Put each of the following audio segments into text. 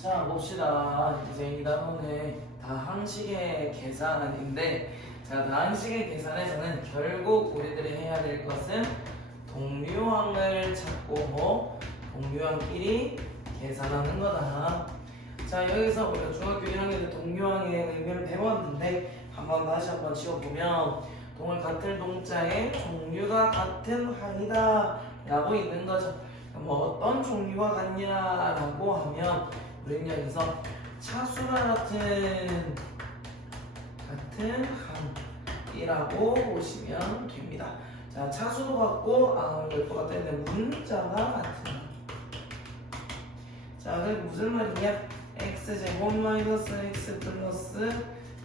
자, 봅시다. 이제 이 단원은 다항식의 계산인데, 자, 다항식의 계산에서는 결국 우리들이 해야 될 것은 동류항을 찾고 동류항끼리 계산하는 거다. 자, 여기서 우리가 중학교 1학년 때 동류항의 의미를 배웠는데 다시 한번 지워보면 동을 같은 동자의 종류가 같은 항이다 라고 있는 거죠. 뭐 어떤 종류가 같냐라고 하면 우리는 여기서 차수가 같은 항이라고 보시면 됩니다. 자, 차수도 같고 것 같은데 문자가 같은 항. 자, 그게 무슨 말이냐? x제곱 마이너스 x 플러스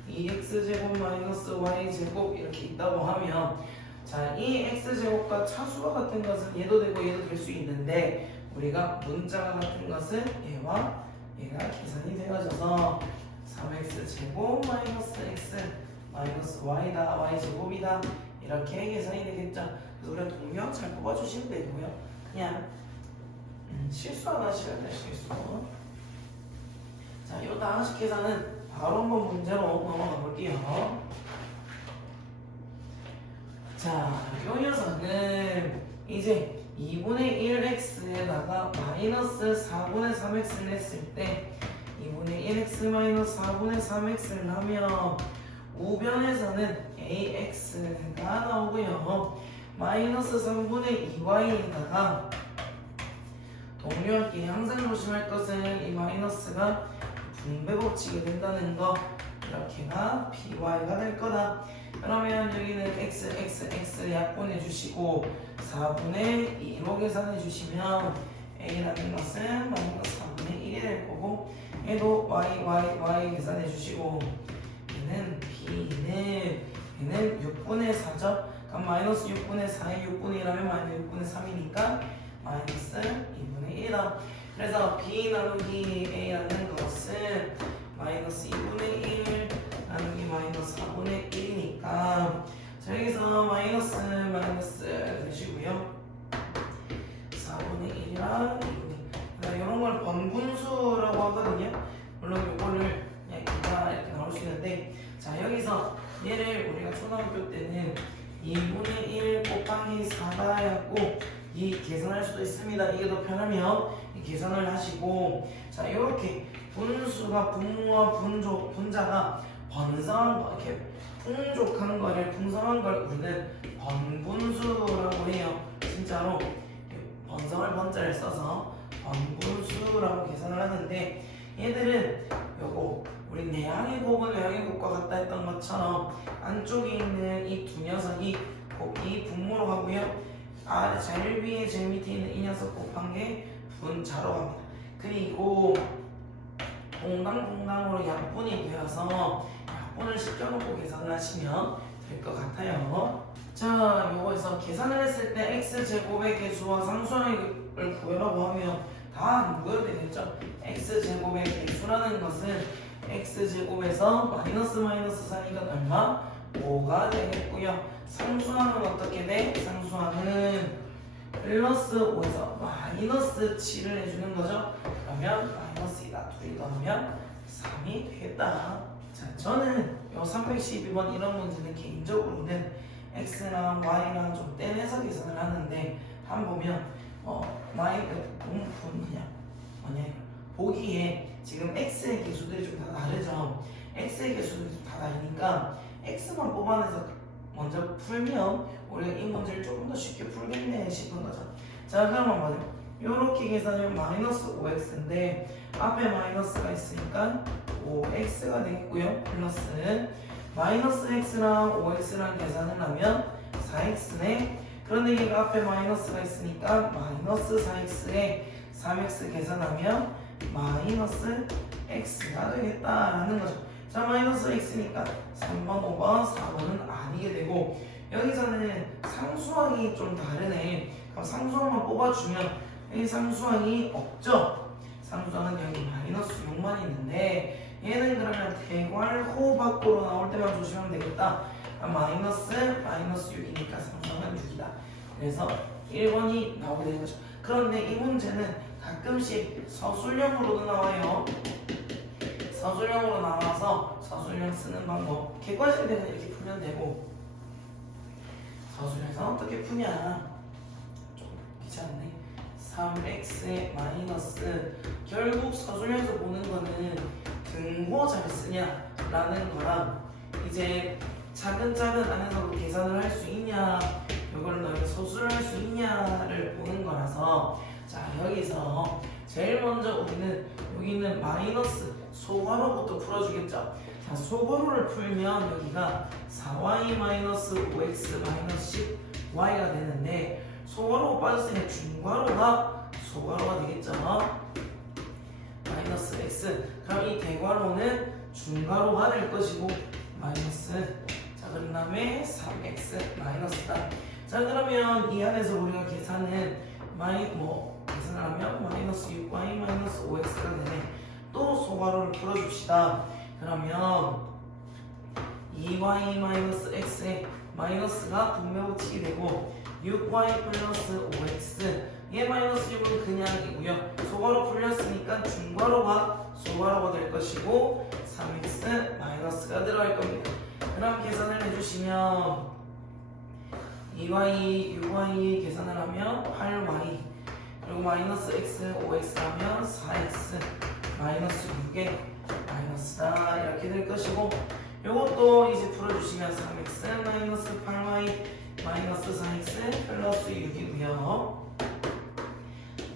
2x제곱 마이너스 y제곱 이렇게 있다고 하면, 자, 이 x제곱과 차수가 같은 것은 얘도 되고 얘도 될 수 있는데 우리가 문자가 같은 것은 얘와 얘가 계산이 되어져서 3x제곱 마이너스 x 마이너스 y다, y제곱이다 이렇게 계산이 되겠죠. 그래서 우리가 동류항 잘 뽑아주시면 되고요. 그냥 실수 안 하시면 돼요. 실수. 자, 이 다항식 계산은 바로 한번 문제로 넘어가 볼게요. 자, 이 녀석은 이제 2분의 1x에다가 마이너스 4분의 3x를 했을 때 2분의 1x 마이너스 4분의 3x를 하면 우변에서는 ax가 나오고요. 마이너스 3분의 2y에다가 동류항끼리 항상 조심할 것은 이 마이너스가 분배 법칙이 된다는 거, 이렇게가 by가 될 거다. 그러면 여기는 x 약분해 주시고 4분의 2로 계산해 주시면 a라는 것은 마이너스 4분의 1이 될 거고, 얘도 y 계산해 주시고 얘는 얘는 6분의 4죠. 그럼 마이너스 6분의 4에 6분의 1하면 마이너스 6분의 3이니까 마이너스 2분의 1이다. 그래서 b 나누기 a라는 것은 마이너스 2분의 1 나누기 마이너스 4분의 1이니까, 자, 여기서 마이너스 되시고요. 4분의 1이랑 2분의 1. 이런 걸 번분수라고 하거든요. 물론 이거를 그냥 이렇게 나올 수 있는데, 자, 여기서 얘를 우리가 초등학교 때는 2분의 1 곱하기 4가 해갖고 이 계산할 수도 있습니다. 이게 더 편하면 이 계산을 하시고, 자, 이렇게 분수가 분모와 분자가 번성한 거, 이렇게 풍족하는 거를 풍성한 걸 우리는 번분수라고 해요. 진짜로 번성을 번자를 써서 번분수라고 계산을 하는데, 얘들은 요거 우리 내항의 곱은 외항의 곱과 같다 했던 것처럼 안쪽에 있는 이 두 녀석이 이 분모로 가고요. 제일 위에 제일 밑에 있는 이 녀석 곱한 게 분자로 갑니다. 그리고 동당으로 약분이 되어서 약분을 시켜놓고 계산을 하시면 될 것 같아요. 자, 요거에서 계산을 했을 때 x제곱의 개수와 상수항을 구해라고 하면 다 구해야 되겠죠. x제곱의 개수라는 것은 x제곱에서 마이너스 사이가 얼마? 5가 되겠고요. 상수항은 어떻게 돼? 상수항은 플러스 5에서 마이너스 7을 해주는 거죠. 그러면 마이너스 2다. 둘이 더하면 3이 되겠다. 자, 저는 요 312번 이런 문제는 개인적으로는 x랑 y랑 좀 떼내서 계산을 하는데, 한번 보면 보기에 지금 x의 개수들이 좀 다 다르죠. x의 개수들이 좀 다 다르니까 x만 뽑아내서 먼저 풀면 우리가 이 문제를 조금 더 쉽게 풀겠네 싶은 거죠. 자, 그러면 뭐죠? 이렇게 계산하면 마이너스 5x인데 앞에 마이너스가 있으니까 5x가 되겠고요. 플러스 마이너스 x랑 5x랑 계산을 하면 4x네. 그런데 얘가 앞에 마이너스가 있으니까 마이너스 4x에 3x 계산하면 마이너스 x가 되겠다라는 거죠. 자, 마이너스 x니까 3번, 5번, 4번은 아니게 되고, 여기서는 상수항이 좀 다르네. 그럼 상수항만 뽑아주면 이 상수항이 없죠. 상수항은 여기 마이너스 6만 있는데, 얘는 그러면 대괄호 밖으로 나올 때만 조심하면 되겠다. 마이너스 6이니까 상수항은 6이다. 그래서 1번이 나오게 되는 거죠. 그런데 이 문제는 가끔씩 서술형으로도 나와요. 서술형으로 나와서 서술형 쓰는 방법 객관식일 때는 이렇게 풀면 되고 서술형에서 어떻게 푸냐 좀 귀찮네. 3x의 마이너스 결국 서술형에서 보는 거는 등호 잘 쓰냐 라는 거랑 이제 차근차근 안에서 계산을 할 수 있냐 이걸 너희가 소수를 할 수 있냐를 보는 거라서 자 여기서 제일 먼저 우리는 여기 있는 마이너스 소괄호부터 풀어주겠죠. 자 소괄호를 풀면 여기가 4y 마이너스 5x 마이너스 10y가 되는데 소괄호가 빠졌으니까 중괄호가 소괄호가 되겠죠. 마이너스 x 그럼 이 대괄호는 중괄호가 될 것이고 마이너스 자 그 다음에 3x 마이너스다. 자 그러면 이 안에서 우리가 계산은 계산을 하면 마이너스 6y 마이너스 5x가 되네. 또 소괄호를 풀어줍시다. 그러면 2y 마이너스 x에 마이너스가 분배붙이게 되고 6y 플러스 5x 얘 마이너스 6은 그냥이고요. 소괄호 풀렸으니까 중괄호가 소괄호가 될 것이고 3x 마이너스가 들어갈 겁니다. 그럼 계산을 해주시면 2y, 6y 계산을 하면 8y 그리고 마이너스 x, 5x 하면 4x 마이너스 6에 마이너스다 이렇게 될 것이고 요것도 이제 풀어주시면 3x 마이너스 8y 마이너스 4x 플러스 6이고요.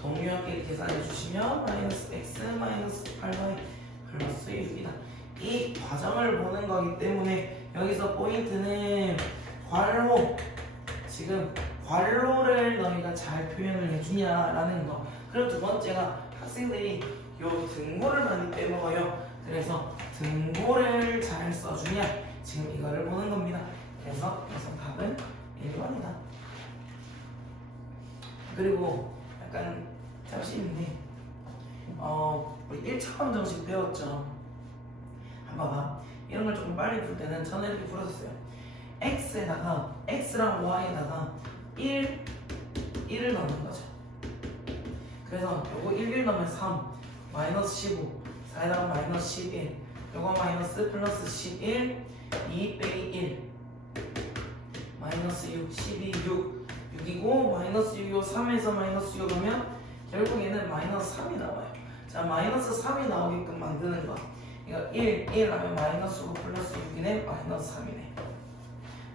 동료끼리 계산해 주시면 마이너스 x 마이너스 8y 플러스 6이다. 이 과정을 보는 거기 때문에 여기서 포인트는 괄호 지금 괄호를 너희가 잘 표현을 해주냐라는 거. 그리고 두 번째가 학생들이 요 등호를 많이 빼먹어요. 그래서 등호를 잘 써주냐 지금 이거를 보는 겁니다. 그래서 답은 1번이다. 그리고 약간 잠시인데 우리 1차원 정식 배웠죠. 한번 봐봐. 이런 걸 조금 빨리 풀 때는 저는 이렇게 풀었어요. x에다가 x랑 y에다가 1을 넣는 거죠. 그래서 요거 1 넣으면 3 마이너스 15 4에다가 마이너스 11 요거 마이너스 플러스 11 2 빼기 1 마이너스 6 12 6이고 마이너스 6이고 3에서 마이너스 6 오면 결국 얘는 마이너스 3이 나와요. 자 마이너스 3이 나오게끔 만드는 거 이거 1 하면 마이너스 5 플러스 6이네 마이너스 3이네.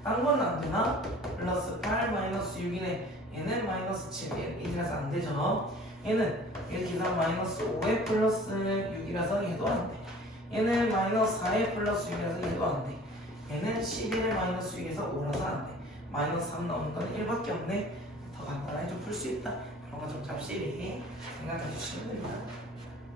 딴 건 안 되나? 플러스 8 마이너스 6이네 얘는 마이너스 7 이라서 안 되죠. 얘는 이렇게 해서 마이너스 5에 플러스 6이라서 얘도 안 돼. 얘는 마이너스 4에 플러스 6이라서 얘도 안 돼. 얘는 11에 마이너스 6에서 5라서 안 돼. 마이너스 3 나오는 건 1밖에 없네. 더 간단하게 좀 풀 수 있다. 그런 거 좀 잡실히 생각해 주시면 됩니다.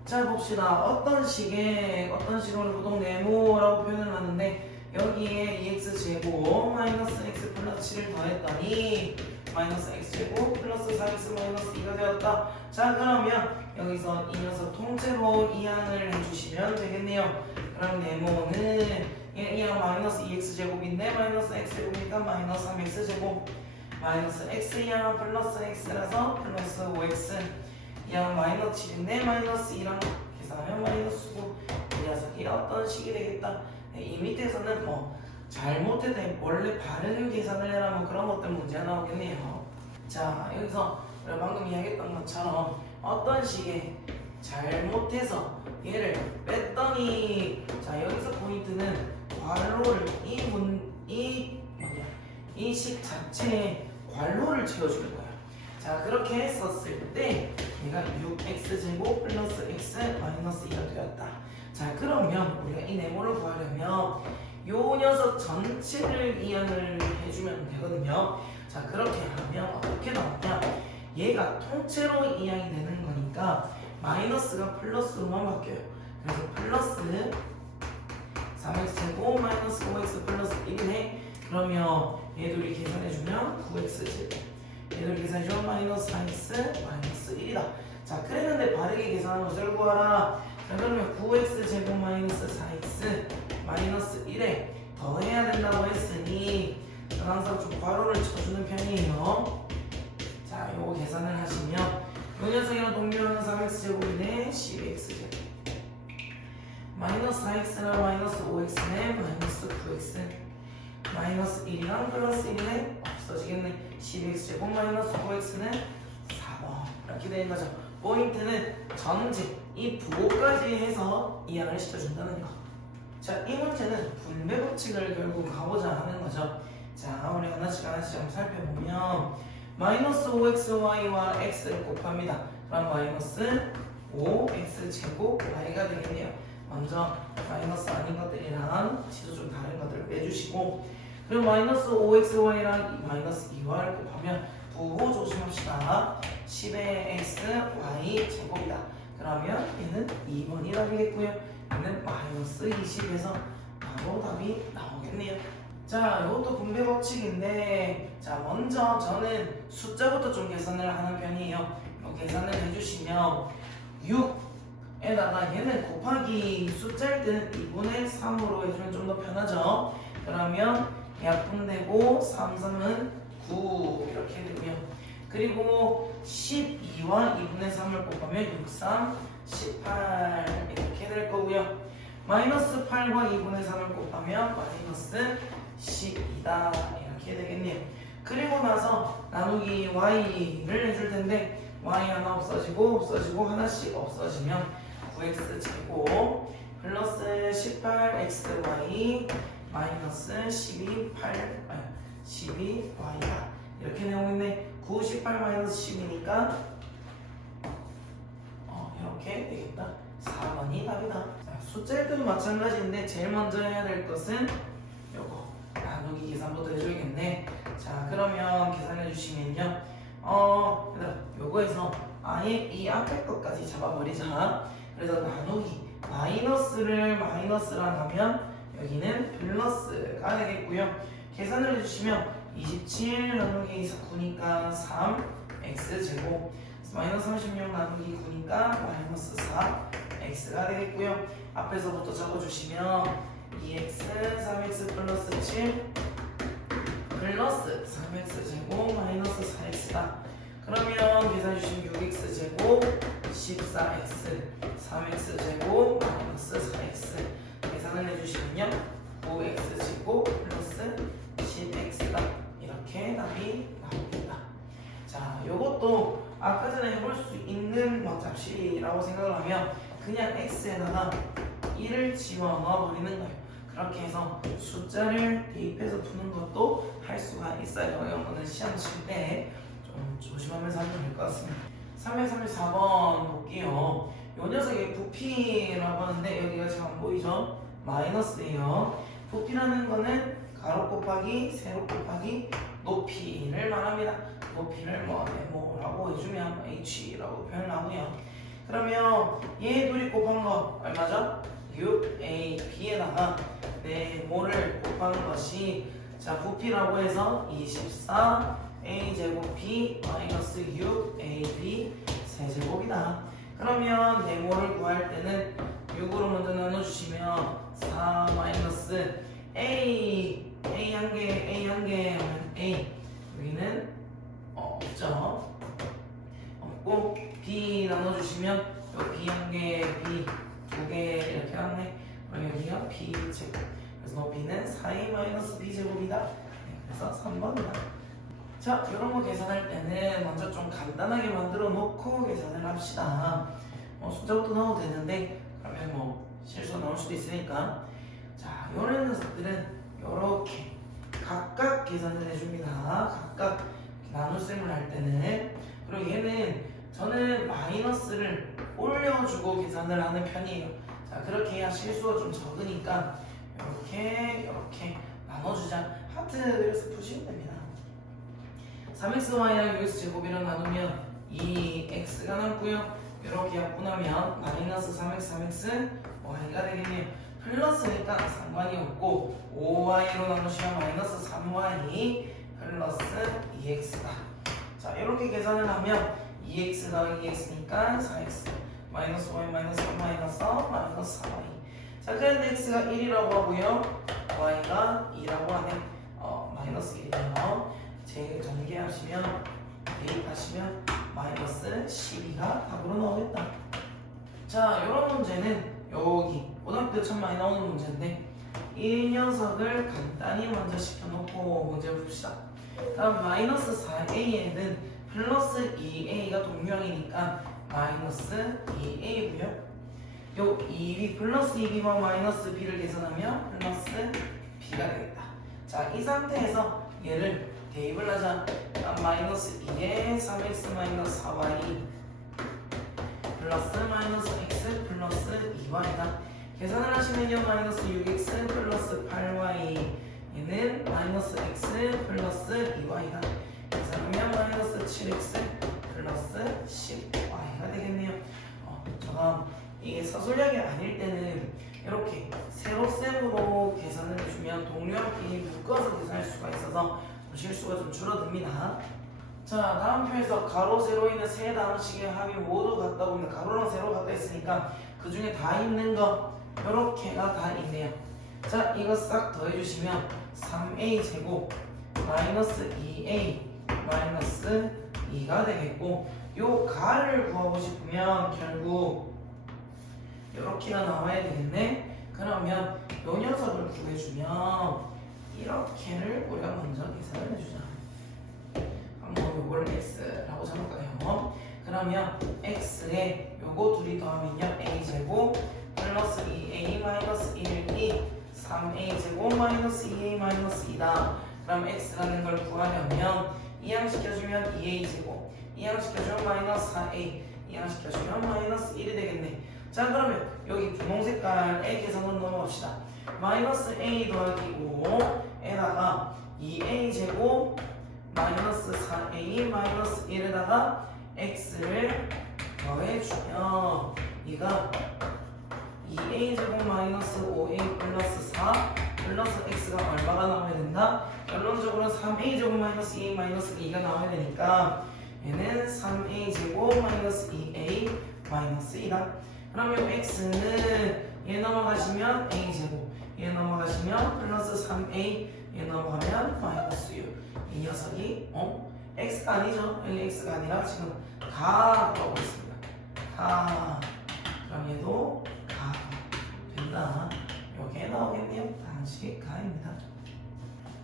자 봅시다. 어떤 식으로 부동 네모라고 표현을 하는데 여기에 2x 제곱 마이너스 x 플러스 7을 더했더니 마이너스 x 제곱 플러스 4x 마이너스 2가 되었다. 자 그러면 여기서 이 녀석 통째로 이항을 해주시면 되겠네요. 그럼 네모는 이항 마이너스 2x 제곱인데 마이너스 x 제곱이니까 마이너스 3x 제곱 마이너스 x 이항은 플러스 x라서 플러스 5x 이항 마이너스 7인데 마이너스 2랑 계산하면 마이너스 9 이 녀석이 어떤 식이 되겠다. 이 밑에서는 잘못해도 원래 바른 계산을 해라 그런 것들 문제가 나오겠네요. 자 여기서 우리가 방금 이야기했던 것처럼 어떤 식의 잘못해서 얘를 뺐더니 자 여기서 포인트는 괄호를 이 식 자체에 괄호를 채워주는 거야. 자 그렇게 했었을 때 얘가 6x제곱 플러스 x 마이너스 2가 되었다. 자 그러면 우리가 이 네모를 구하려면 요 녀석 전체를 이항을 해주면 되거든요. 자 그렇게 하면 어떻게 나오냐 얘가 통째로 이항이 되는 거니까 마이너스가 플러스로만 바뀌어요. 그래서 플러스 3x제곱 마이너스 5x 플러스 1이네. 그러면 얘들이 계산해주면 9x제곱 얘들 계산해주면 마이너스 4x 마이너스 1이다. 자 그랬는데 바르게 계산한 것을 구하라. 자 그러면 9x제곱 마이너스 4x 마이너스 1에 더해야 된다고 했으니 항상 좀 괄호를 쳐주는 편이에요. 자 요거 계산을 하시면 요 녀석이랑 동료는 3x제곱이네 10x제곱 마이너스 4x랑 마이너스 5x네 마이너스 9x 마이너스 1이랑 플러스 1네 없어지겠네 12x제곱 마이너스 9x는 4번 이렇게 되는 거죠. 포인트는 전체 이 부호까지 해서 이해를 시켜준다는 거. 자, 이 문제는 분배 법칙을 결국 가보자 하는 거죠. 자, 우리 하나씩 좀 살펴보면 마이너스 5xy와 x를 곱합니다. 그럼 마이너스 5x제곱 y가 되겠네요. 먼저 마이너스 아닌 것들이랑 지도 좀 다른 것들을 빼주시고 그리고 마이너스 5xy랑 마이너스 2y를 곱하면 부호 조심합시다. 10의 x y 제곱이다. 그러면 얘는 2번이라 되겠고요. 얘는 마이너스 20에서 바로 답이 나오겠네요. 자, 이것도 분배 법칙인데 자, 먼저 저는 숫자부터 좀 계산을 하는 편이에요. 이거 계산을 해주시면 6에다가 얘는 곱하기 숫자일 때는 2분의 3으로 해주면 좀 더 편하죠. 그러면 약분되고 3, 3은 9 이렇게 되고요. 그리고 12와 2분의 3을 곱하면 6, 3, 18 이렇게 될 거고요. 마이너스 8과 2분의 3을 곱하면 마이너스 12다 이렇게 되겠네요. 그리고 나서 나누기 y를 해줄 텐데 y 하나 없어지고 하나씩 없어지면 9x 제곱 플러스 18xy 마이너스 12y다 이렇게 내용인데 9, 18 마이너스 10이니까 이렇게 되겠다. 4번이 답이다. 자, 숫자일 때도 마찬가지인데 제일 먼저 해야 될 것은 요거 나누기 계산부터 해줘야겠네. 자, 그러면 계산해 주시면요. 요거에서 아예 이 앞에 것까지 잡아버리자. 그래서 나누기 마이너스를 마이너스랑 하면 여기는 플러스가 되겠고요. 계산을 해주시면 27 나누기 9니까 3x제곱 마이너스 36 나누기 9니까 마이너스 4x가 되겠고요. 앞에서부터 적어주시면 2x 3x 플러스 7 플러스 3x제곱 마이너스 4x다. 그러면 계산해주시면 6x제곱 14x 3x제곱 마이너스 4x 계산을 해주시면요 9x제곱 플러스 10x다 이렇게 답이 나옵니다. 자, 요것도 아까 전에 해볼 수 있는 잡식이라고 생각을 하면 그냥 x에다가 1을 집어넣어 버리는 거예요. 그렇게 해서 숫자를 대입해서 푸는 것도 할 수가 있어요. 이거는 시험 칠 때 좀 조심하면서 하면 될 것 같습니다. 334번 볼게요. 요 녀석의 부피라고 하는데 여기가 잘 안 보이죠? 마이너스예요. 부피라는 거는 가로 곱하기 세로 곱하기 높이를 말합니다. 높이를 뭐라고 해주면 h라고 표현하고요. 그러면 얘 둘이 곱한 거 얼마죠? 6ab에다가 네모를 곱한 것이 자 부피라고 해서 24a 제곱 b 마이너스 6ab 세제곱이다. 그러면 네모를 구할 때는 6으로 먼저 나눠주시면 4 마이너스 a 한 개 하면 a 여기는 없죠. 없고 b 나눠주시면 요 b 한 개 b 두 개 이렇게 왔네. 그럼 여기가 b 제곱 그래서 높이는 4a 마이너스 b 제곱이다. 그래서 3번이다. 자, 이런 거 계산할 때는 먼저 좀 간단하게 만들어 놓고 계산을 합시다. 숫자부터 넣어도 되는데 그러면 실수가 나올 수도 있으니까. 자, 이런 녀석들은 이렇게 각각 계산을 해줍니다. 각각 나눗셈을 할 때는. 그리고 얘는 저는 마이너스를 올려주고 계산을 하는 편이에요. 자, 그렇게 해야 실수가 좀 적으니까 이렇게 나눠주자. 하트 그래서 푸시면 됩니다. 3xy랑 6x제곱이랑 나누면 2x가 남고요. 이렇게 약분하면 마이너스 3x y가 되겠네요. 플러스니까 상관이 없고 5y로 나누시면 마이너스 3y 플러스 2x다. 자, 이렇게 계산을 하면 2x 더하기 2x니까 4x 마이너스 y 마이너스 3y 마이너스 4y. 자, 그런데 x가 1이라고 하고요 y가 2라고 하네. 마이너스 1이네요. 전개하시면 대입하시면 마이너스 12가 답으로 나오겠다. 자, 이런 문제는 여기 고등학교 때 참 많이 나오는 문제인데 이 녀석을 간단히 먼저 시켜놓고 문제 봅시다. 다음 마이너스 4a에는 플러스 2a가 동류항이니까 마이너스 2a고요. 요 2b 플러스 2b와 마이너스 b를 계산하면 플러스 b가 되겠다. 자, 이 상태에서 얘를 대입을 하자. 마이너스 2에 3x 마이너스 4y 플러스 마이너스 x 플러스 2y다. 계산을 하시면요 마이너스 6x 플러스 8y 얘는 마이너스 x 플러스 2y다. 계산하면 마이너스 7x 플러스 10y가 되겠네요. 잠깐 이게 사솔량이 아닐 때는 이렇게 세로셈으로 계산을 해주면 동류함끼리 묶어서 계산할 수가 있어서 실수가 좀 줄어듭니다. 자, 다음 표에서 가로, 세로 있는 세 다항식의 합이 모두 같다 보면 가로랑 세로 같다 했으니까 그 중에 다 있는 거 이렇게가 다 있네요. 자, 이거 싹 더해주시면 3a 제곱 마이너스 2a 마이너스 2가 되겠고 요 가를 구하고 싶으면 결국 이렇게가 나와야 되겠네. 그러면 요 녀석을 구해주면 이렇게를 우리가 먼저 계산을 해주자. 한번 요걸 x라고 잡을까요? 그러면 x에 요거 둘이 더하면요 a제곱 플러스 2a 마이너스 1이 3a 제곱 마이너스 2a 마이너스 2다. 그럼 x라는 걸 구하려면 이항시켜주면 2a 제곱 이항시켜주면 마이너스 4a 이항시켜주면 마이너스 1이 되겠네. 자, 그러면 여기 분홍 색깔의 계산으로 넘어갑시다. 마이너스 a 더하기 5에다가 2a 제곱 마이너스 4a 마이너스 1에다가 x를 더해주면 이가 2a 제곱 마이너스 5a 플러스 4 플러스 x가 얼마가 나와야 된다? 결론적으로 3a 제곱 마이너스 2a 마이너스 2가 나와야 되니까 얘는 3a 제곱 마이너스 2a 마이너스 2다. 그러면 x는 얘 넘어가시면 a 제곱 얘 넘어가시면 플러스 3a 얘 넘어가면 마이너스 6. 이 녀석이 x가 아니죠. 여기 x가 아니라 지금 가 나오고 있습니다. 가. 그럼 얘도 가 된다. 요게 나오겠네요. 다항식 가입니다.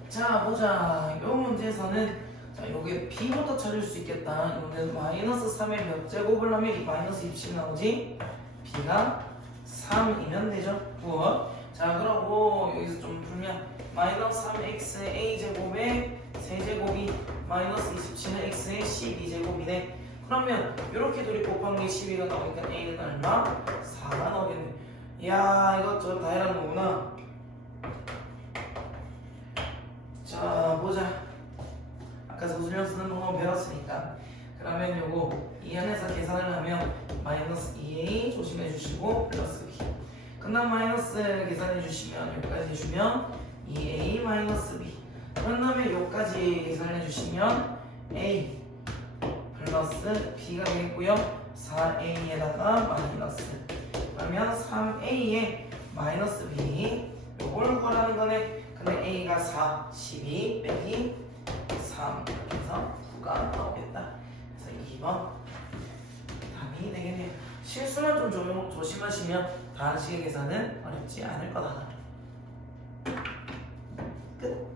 자, 보자. 요 문제에서는 자, 요게 b부터 찾을 수 있겠다. 이거는 마이너스 3의 몇 제곱을 하면 이 마이너스 20 나오지? b가 3이면 되죠. 구워. 자, 그러고 여기서 좀 풀면 마이너스 3x a제곱에 세제곱이 마이너스 27은 x의 12제곱이네. 그러면 이렇게 둘이 곱한 게 12가 나오니까 a는 얼마? 4가 나오겠네. 이야, 이거 저 다 해라는 거구나. 자, 보자. 아까 소수령 쓰는 방법 배웠으니까. 그러면 요거 이 안에서 계산을 하면 마이너스 2a 조심해 주시고 플러스 b. 끝난 마이너스 계산해 주시면 여기까지 해주면 2a 마이너스 b. 그런 다음에 여기까지 계산해 주시면 a 플러스 b가 되겠고요. 4a에다가 마이너스. 그러면 3a에 마이너스 b. 요걸 구하라는 거네. 근데 a가 4, 12 빼기 3. 그래서 9가 나오겠다. 그래서 2번 답이 되겠네요. 실수만 좀 조심하시면 다항식의 계산은 어렵지 않을 거다. 끝.